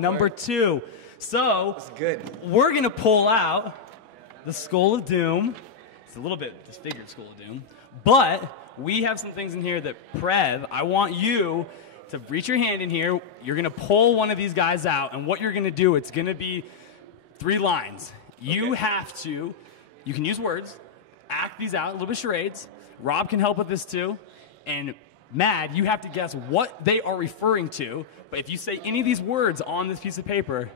number 2. So That's good. we're going to pull out the Skull of Doom. It's a little bit disfigured Skull of Doom. But we have some things in here that, Prev, I want you to reach your hand in here. You're going to pull one of these guys out. And what you're going to do, it's going to be 3 lines. You have to, you can use words, act these out, a little bit of charades. Rob can help with this too. And Mad, you have to guess what they are referring to. But if you say any of these words on this piece of paper,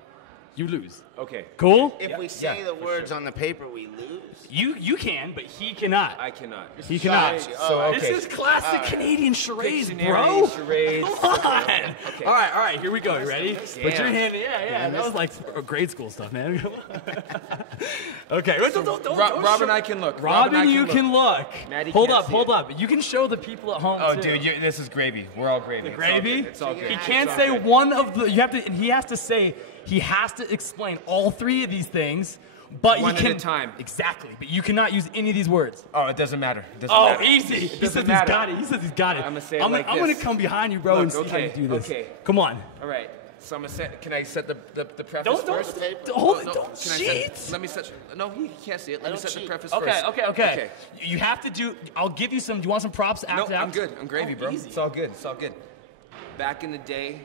you lose. Okay. Cool? If we say the words on the paper, we lose. You can, but he cannot. I cannot. He cannot. So, okay. This is classic Canadian charades, Dictionary, bro. charades. Come on. Okay. All right, here we go. You ready? Put your hand. Yeah. That was like grade school stuff, man. Okay. Don't Rob and I can look. Robin, you can look. Maddie Hold can't up. see it. You can show the people at home. Oh, too. dude, this is gravy. We're all gravy. The gravy? It's all good. He can't say one of the. You have to. And he has to say. He has to explain all 3 of these things. But one he can, at a time. Exactly. But you cannot use any of these words. Oh, it doesn't matter. It doesn't matter. Easy. He says he's got it. He says he's got it. I'm gonna say it I'm like gonna this. come behind you, bro, Look, and see how you do this. okay. Come on. All right. So I'm gonna set. Can I set the preface Don't first? hold it. No, Don't can I set- cheat. Let me set. No, he can't see it. Let me set the preface Okay, first. okay. You have to do. I'll give you some. Do you want some props No, after? I'm good. I'm gravy, bro. Easy. It's all good. It's all good. Back in the day,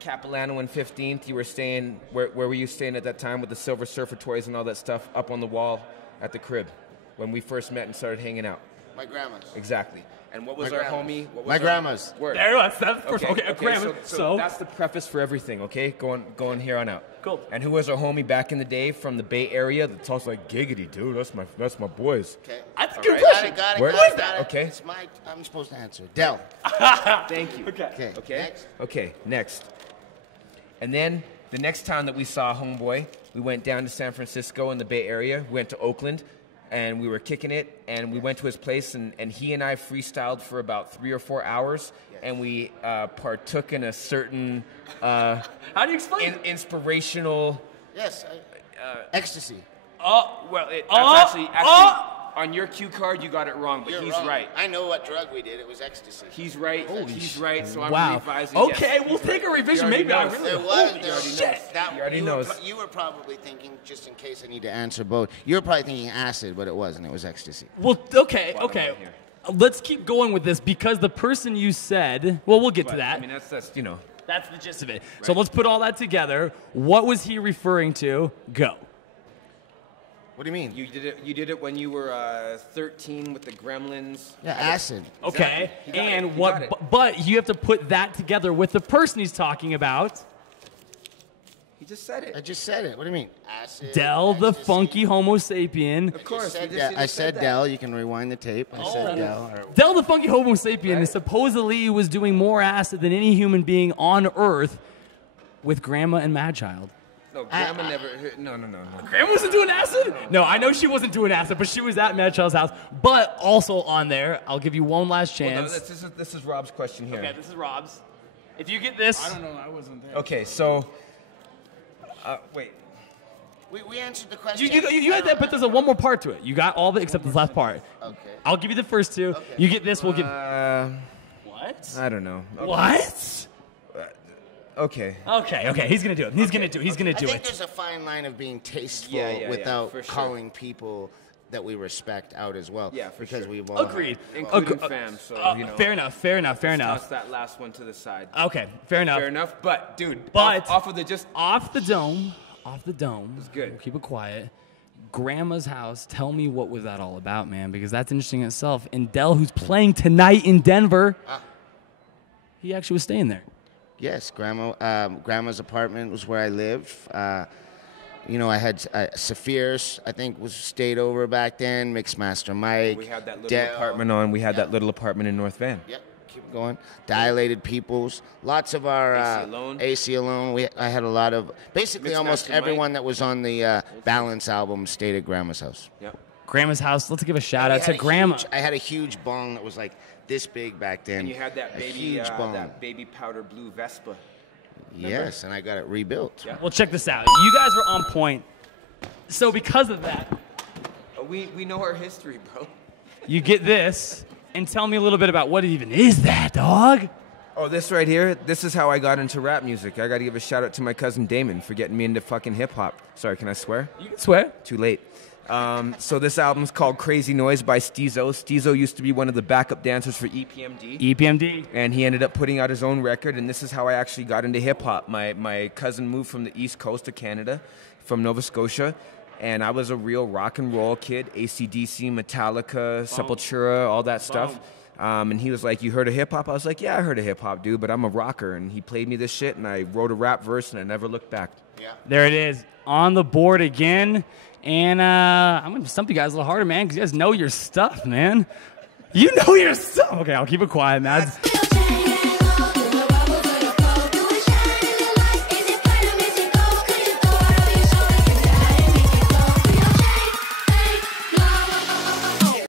Capilano and 15th, you were staying. Where were you staying at that time with the Silver Surfer toys and all that stuff up on the wall at the crib when we first met and started hanging out? My grandma's. Exactly. And what was My our grandma's. homie? What was My our grandma's. Word. There you go. That's the first. Okay, grandma. So that's the preface for everything, okay? Going here on out. Cool. And who was our homie back in the day from the Bay Area that talks like giggity, dude? That's my boys. Okay. That's a good right. question. Got it. Where- Got it. Okay. It's I'm supposed to answer. Dell. Thank you. Okay. Okay. Okay. Okay. Next. And then the next time that we saw Homeboy, we went down to San Francisco in the Bay Area. We went to Oakland, and we were kicking it. And we went to his place, and he and I freestyled for about 3 or 4 hours. Yes. And we partook in a certain How do you explain it? inspirational. Yes. Ecstasy. Well, that's actually on your cue card, you got it wrong, but You're he's wrong. right. I know what drug we did. It was ecstasy. He's right. He's right. So I'm Wow. revising. Okay, yes, we'll he's take right. a revision. He already Maybe I knows. really. There was. Holy There shit. He already knows. You were probably thinking, just in case I need to answer both, you were probably thinking acid, but it wasn't. It was ecstasy. Well, okay. Bottom right here. Let's keep going with this because the person you said. Well, we'll get to But, that. I mean, that's you know. That's the gist of it. So let's put all that together. What was he referring to? Go. What do you mean? You did it when you were 13 with the Gremlins. Yeah, acid. Okay. He got it. And He what? got it. But you have to put that together with the person he's talking about. He just said I it. just said it. What do you mean? Acid. Del the ecstasy. funky Homo sapien. Of course. Said you Del. just I said that. Del. You can rewind the tape. I said Del. Del the funky Homo sapien Right. supposedly was doing more acid than any human being on Earth with Grandma and Madchild. No, Grandma never. No. Grandma wasn't doing acid? No, I know she wasn't doing acid, but she was at Madchild's house. But also on there, I'll give you one last Well, no, chance. this is Rob's question here. Okay, this is Rob's. If you get this, I don't know. I wasn't there. Okay, so. Wait. We answered the question. you had that, but there's one more part to it. You got all of it except this last part. Okay. I'll give you the first two. Okay. You get this, we'll give. What? I don't know. Okay. What? Okay. Okay. He's gonna do it. He's gonna do I think it. there's a fine line of being tasteful Yeah, without for sure. calling people that we respect out as well. Yeah, for because sure. we've all Agreed. Including fam, so, you know. Fair enough. Toss that last one to the side. Okay, fair enough. Fair enough, but, dude, But off of the just. off the dome. It's good. We'll keep it quiet. Grandma's house. Tell me what was that all about, man? Because that's interesting in itself. And Del, who's playing tonight in Denver, he actually was staying there. Yes, grandma's apartment was where I lived. I had Saphir's, I think, was stayed over back then. Mixmaster Mike. We had that little Del. apartment on. We had that little apartment in North Van. Yep, keep going. Dilated Peoples. Lots of our AC Alone. I had a lot of basically Mixmaster almost Mike. everyone that was on the Balance album stayed at Grandma's house. Yep. Grandma's house. Let's give a shout We out to had a Grandma. I had a huge bong that was like this big back then. And you had that a baby, huge bong. that baby powder blue Vespa. Yes, and I got it rebuilt. Yeah. Well, check this out. You guys were on point. So because of that, We know our history, bro. you get this, and tell me a little bit about what even is that, dog? Oh, this right here, this is how I got into rap music. I got to give a shout out to my cousin Damon for getting me into fucking hip hop. Sorry, can I swear? You can swear. Too late. So this album's called Crazy Noise by Steezo. Steezo used to be one of the backup dancers for EPMD. EPMD. And he ended up putting out his own record, and this is how I actually got into hip-hop. My cousin moved from the east coast of Canada, from Nova Scotia, and I was a real rock and roll kid, AC/DC, Metallica, Sepultura, all that stuff. And he was like, you heard of hip-hop? I was like, yeah, I heard of hip-hop, dude, but I'm a rocker. And he played me this shit, and I wrote a rap verse, and I never looked back. Yeah. There it is, on the board again. And I'm going to stump you guys a little harder, man, because you guys know your stuff, man. You know your stuff. Okay, I'll keep it quiet, Mads.